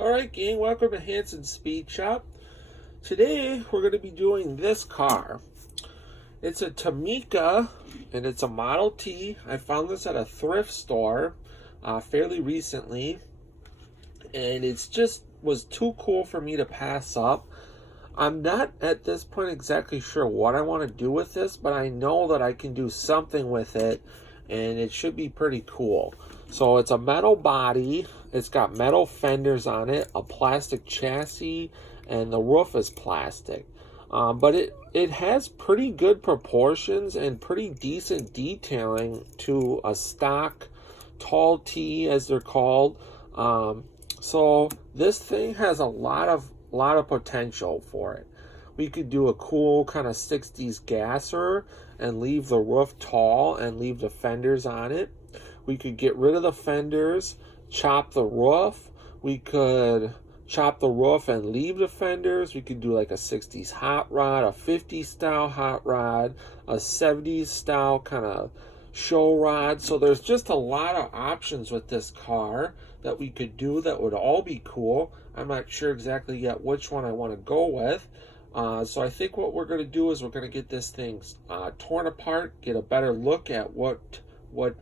Alright gang, welcome to Hansen Speed Shop. Today we're going to be doing this car. It's a Tomica and it's a Model T. I found this at a thrift store fairly recently, and it's just was too cool for me to pass up. I'm not at this point exactly sure what I want to do with this, but I know that I can do something with it and it should be pretty cool. So it's a metal body, it's got metal fenders on it, a plastic chassis, and the roof is plastic. But it has pretty good proportions and pretty decent detailing to a stock tall T, as they're called. So this thing has a lot of potential for it. We could do a cool kind of 60s gasser and leave the roof tall and leave the fenders on it. We could get rid of the fenders, chop the roof. We could chop the roof and leave the fenders. We could do like a 60s hot rod, a 50s style hot rod, a 70s style kind of show rod. So there's just a lot of options with this car that we could do that would all be cool. I'm not sure exactly yet which one I want to go with. So I think what we're going to do is we're going to get this thing torn apart, get a better look at what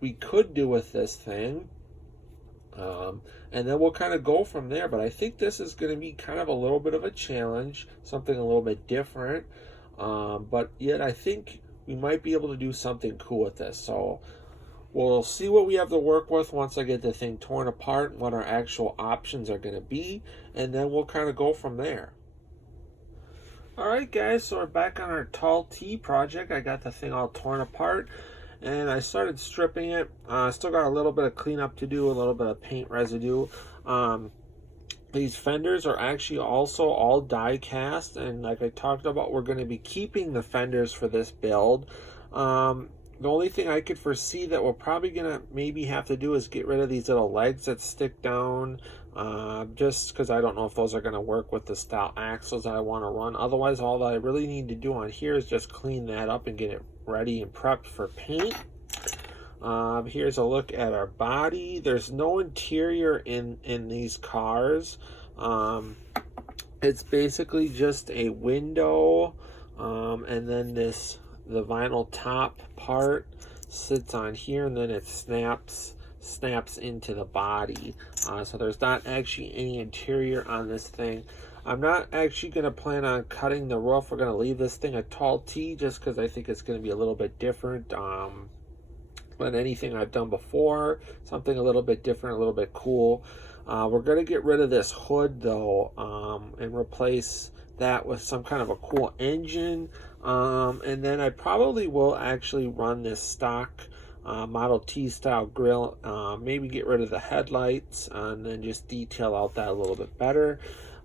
we could do with this thing. And then we'll kind of go from there. But I think this is going to be kind of a little bit of a challenge, something a little bit different. But yet I think we might be able to do something cool with this. So we'll see what we have to work with once I get the thing torn apart and what our actual options are going to be. And then we'll kind of go from there. Alright guys, so we're back on our tall T project. I got the thing all torn apart and I started stripping it. Still got a little bit of cleanup to do, a little bit of paint residue. These fenders are actually also all die cast, and like I talked about, we're going to be keeping the fenders for this build. The only thing I could foresee that we're probably going to maybe have to do is get rid of these little legs that stick down, just because I don't know if those are going to work with the style axles that I want to run. Otherwise, all that I really need to do on here is just clean that up and get it ready and prepped for paint. Here's a look at our body. There's no interior in these cars. It's basically just a window, and then the vinyl top part sits on here, and then it snaps into the body. So there's not actually any interior on this thing. I'm not actually going to plan on cutting the roof. We're going to leave this thing a tall T just because I think it's going to be a little bit different than anything I've done before. Something a little bit different, a little bit cool. We're going to get rid of this hood though, and replace that with some kind of a cool engine. And then I probably will actually run this stock Model T style grill. Maybe get rid of the headlights and then just detail out that a little bit better.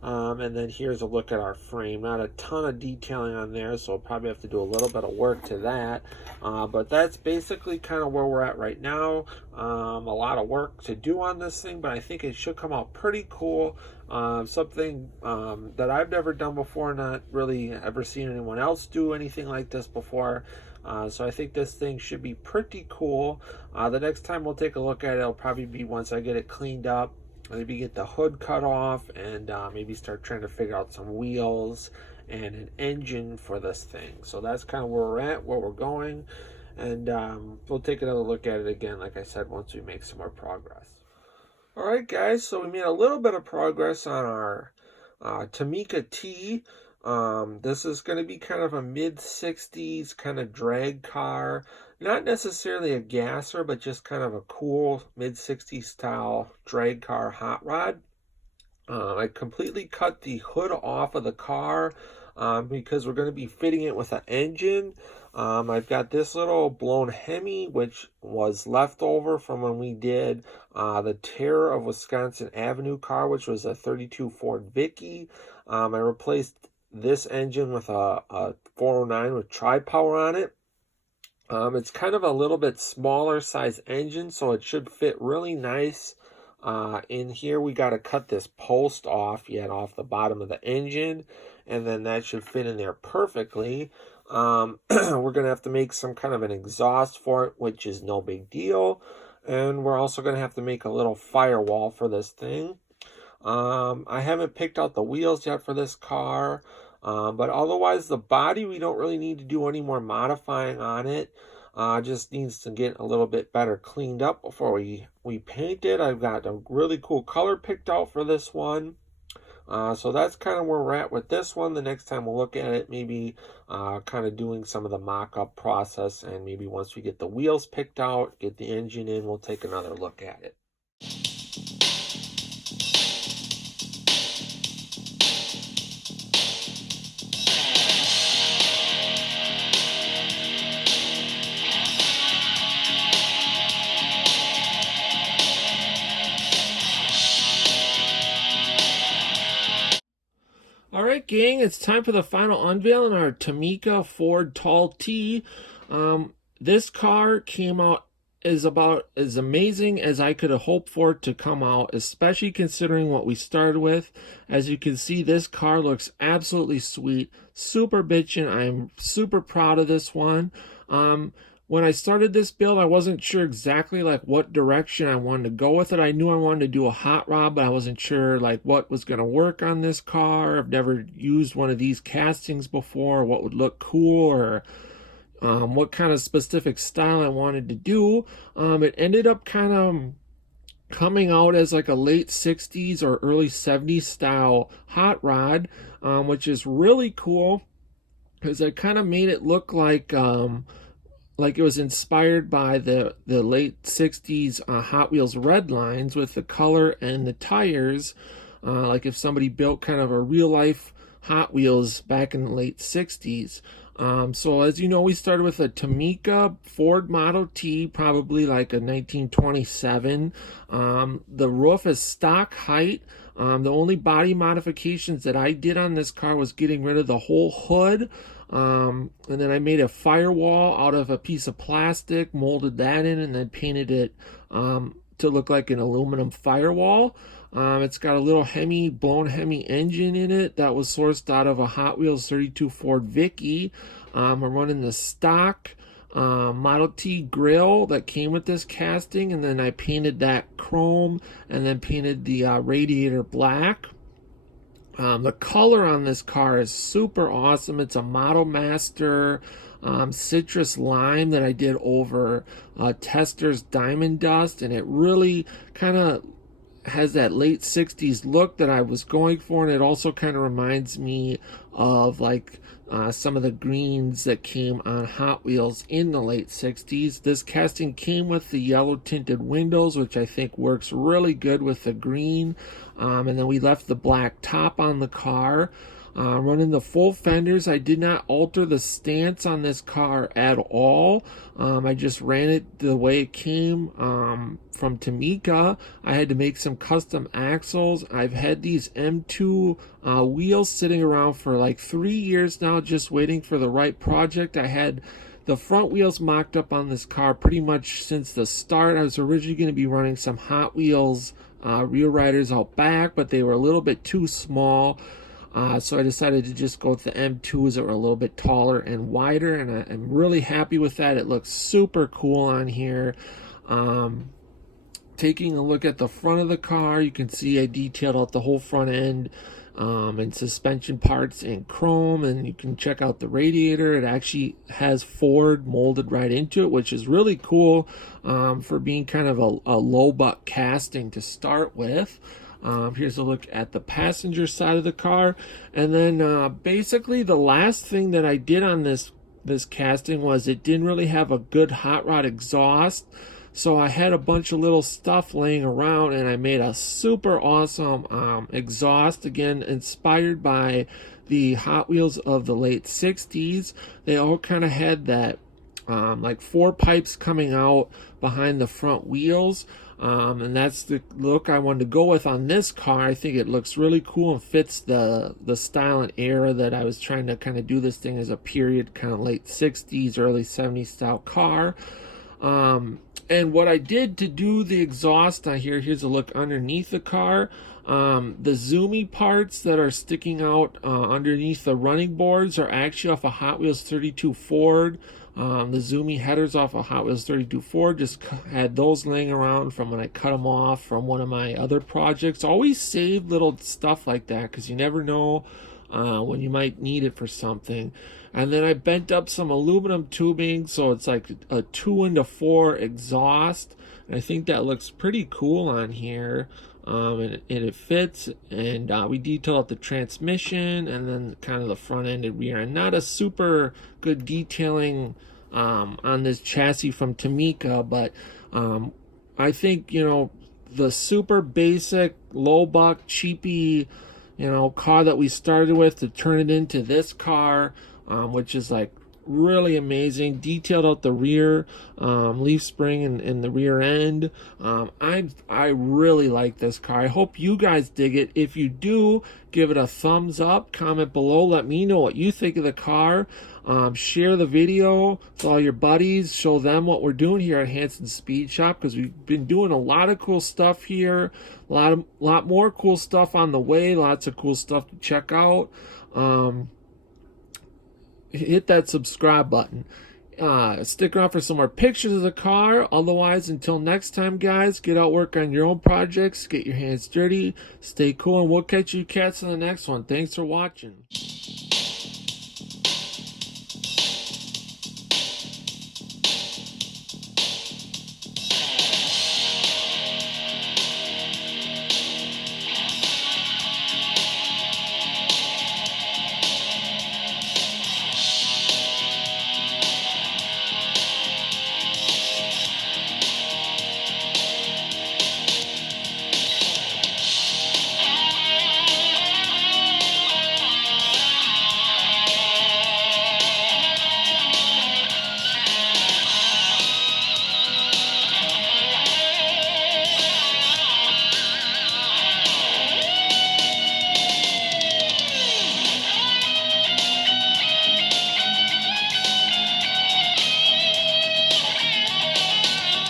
And then here's a look at our frame. Not a ton of detailing on there, so we'll probably have to do a little bit of work to that. But that's basically kind of where we're at right now. A lot of work to do on this thing, but I think it should come out pretty cool. Something that I've never done before, not really ever seen anyone else do anything like this before. So I think this thing should be pretty cool. The next time we'll take a look at it, it'll probably be once I get it cleaned up. Maybe get the hood cut off and maybe start trying to figure out some wheels and an engine for this thing. So that's kind of where we're at, where we're going. And we'll take another look at it again, like I said, once we make some more progress. Alright guys, so we made a little bit of progress on our Tomica T. This is going to be kind of a mid-60s kind of drag car. Not necessarily a gasser, but just kind of a cool mid-60s style drag car hot rod. I completely cut the hood off of the car because we're going to be fitting it with an engine. I've got this little blown Hemi, which was left over from when we did the Terror of Wisconsin Avenue car, which was a 32 Ford Vicky. I replaced this engine with a 409 with tri-power on it. It's kind of a little bit smaller size engine, so it should fit really nice. In here, we got to cut this post off yet off the bottom of the engine, and then that should fit in there perfectly. We're going to have to make some kind of an exhaust for it, which is no big deal. And we're also going to have to make a little firewall for this thing. I haven't picked out the wheels yet for this car, but otherwise the body, we don't really need to do any more modifying on it. Just needs to get a little bit better cleaned up before we paint it. I've got a really cool color picked out for this one. So that's kind of where we're at with this one. The next time we'll look at it, maybe kind of doing some of the mock-up process, and maybe once we get the wheels picked out, get the engine in, we'll take another look at it. All right, gang, it's time for the final unveil in our Tomica Ford Model T. This car came out is about as amazing as I could have hoped for it to come out, especially considering what we started with. As you can see, this car looks absolutely sweet, super bitchin'. I'm super proud of this one. When I started this build, I wasn't sure exactly like what direction I wanted to go with it. I knew I wanted to do a hot rod, but I wasn't sure like what was going to work on this car. I've never used one of these castings before, what would look cool, or what kind of specific style I wanted to do. It ended up kind of coming out as like a late 60s or early 70s style hot rod, which is really cool because I kind of made it look like it was inspired by the late 60s Hot Wheels redlines with the color and the tires, like if somebody built kind of a real life Hot Wheels back in the late 60s. So as you know, we started with a Tomica Ford Model T, probably like a 1927. The roof is stock height. The only body modifications that I did on this car was getting rid of the whole hood. And then I made a firewall out of a piece of plastic, molded that in, and then painted it to look like an aluminum firewall. It's got a little blown Hemi engine in it that was sourced out of a Hot Wheels 32 Ford Vicky. I'm running the stock Model T grill that came with this casting, and then I painted that chrome and then painted the radiator black. The color on this car is super awesome. It's a Model Master citrus lime that I did over Tester's Diamond Dust, and it really kind of has that late 60s look that I was going for, and it also kind of reminds me of like some of the greens that came on Hot Wheels in the late 60s. This casting came with the yellow tinted windows, which I think works really good with the green. And then we left the black top on the car. Running the full fenders. I did not alter the stance on this car at all. I just ran it the way it came from Tomica. I had to make some custom axles. I've had these M2 wheels sitting around for like 3 years now, just waiting for the right project. I had the front wheels mocked up on this car pretty much since the start. I was originally going to be running some Hot Wheels rear riders out back, but they were a little bit too small. So I decided to just go with the M2s that were a little bit taller and wider, and I'm really happy with that. It looks super cool on here. Taking a look at the front of the car, you can see I detailed out the whole front end and suspension parts in chrome, and you can check out the radiator. It actually has Ford molded right into it, which is really cool for being kind of a low buck casting to start with. Here's a look at the passenger side of the car, and then basically the last thing that I did on this casting was it didn't really have a good hot rod exhaust, so I had a bunch of little stuff laying around, and I made a super awesome exhaust, again inspired by the Hot Wheels of the late 60s. They all kind of had that like 4 pipes coming out behind the front wheels. And that's the look I wanted to go with on this car. I think it looks really cool and fits the style and era that I was trying to kind of do this thing as a period, kind of late 60s, early 70s style car. And what I did to do the exhaust on here's a look underneath the car. The zoomy parts that are sticking out underneath the running boards are actually off a Hot Wheels 32 Ford The zoomy headers off of Hot Wheels 32 Ford, just had those laying around from when I cut them off from one of my other projects. Always save little stuff like that because you never know when you might need it for something. And then I bent up some aluminum tubing, so it's like a 2-into-4 exhaust. And I think that looks pretty cool on here. And it fits. And we detailed out the transmission and then kind of the front end and rear end. Not a super good detailing on this chassis from Tomica, but I think, you know, the super basic, low buck, cheapy, you know, car that we started with to turn it into this car, which is like really amazing. Detailed out the rear leaf spring and the rear end. I really like this car. I hope you guys dig it. If you do, give it a thumbs up, comment below, let me know what you think of the car. Share the video with all your buddies, show them what we're doing here at Hansen Speed Shop, because we've been doing a lot of cool stuff here, a lot more cool stuff on the way, lots of cool stuff to check out. Hit that subscribe button. Stick around for some more pictures of the car. Otherwise, until next time, guys, get out, work on your own projects, get your hands dirty, stay cool, and we'll catch you cats in the next one. Thanks for watching.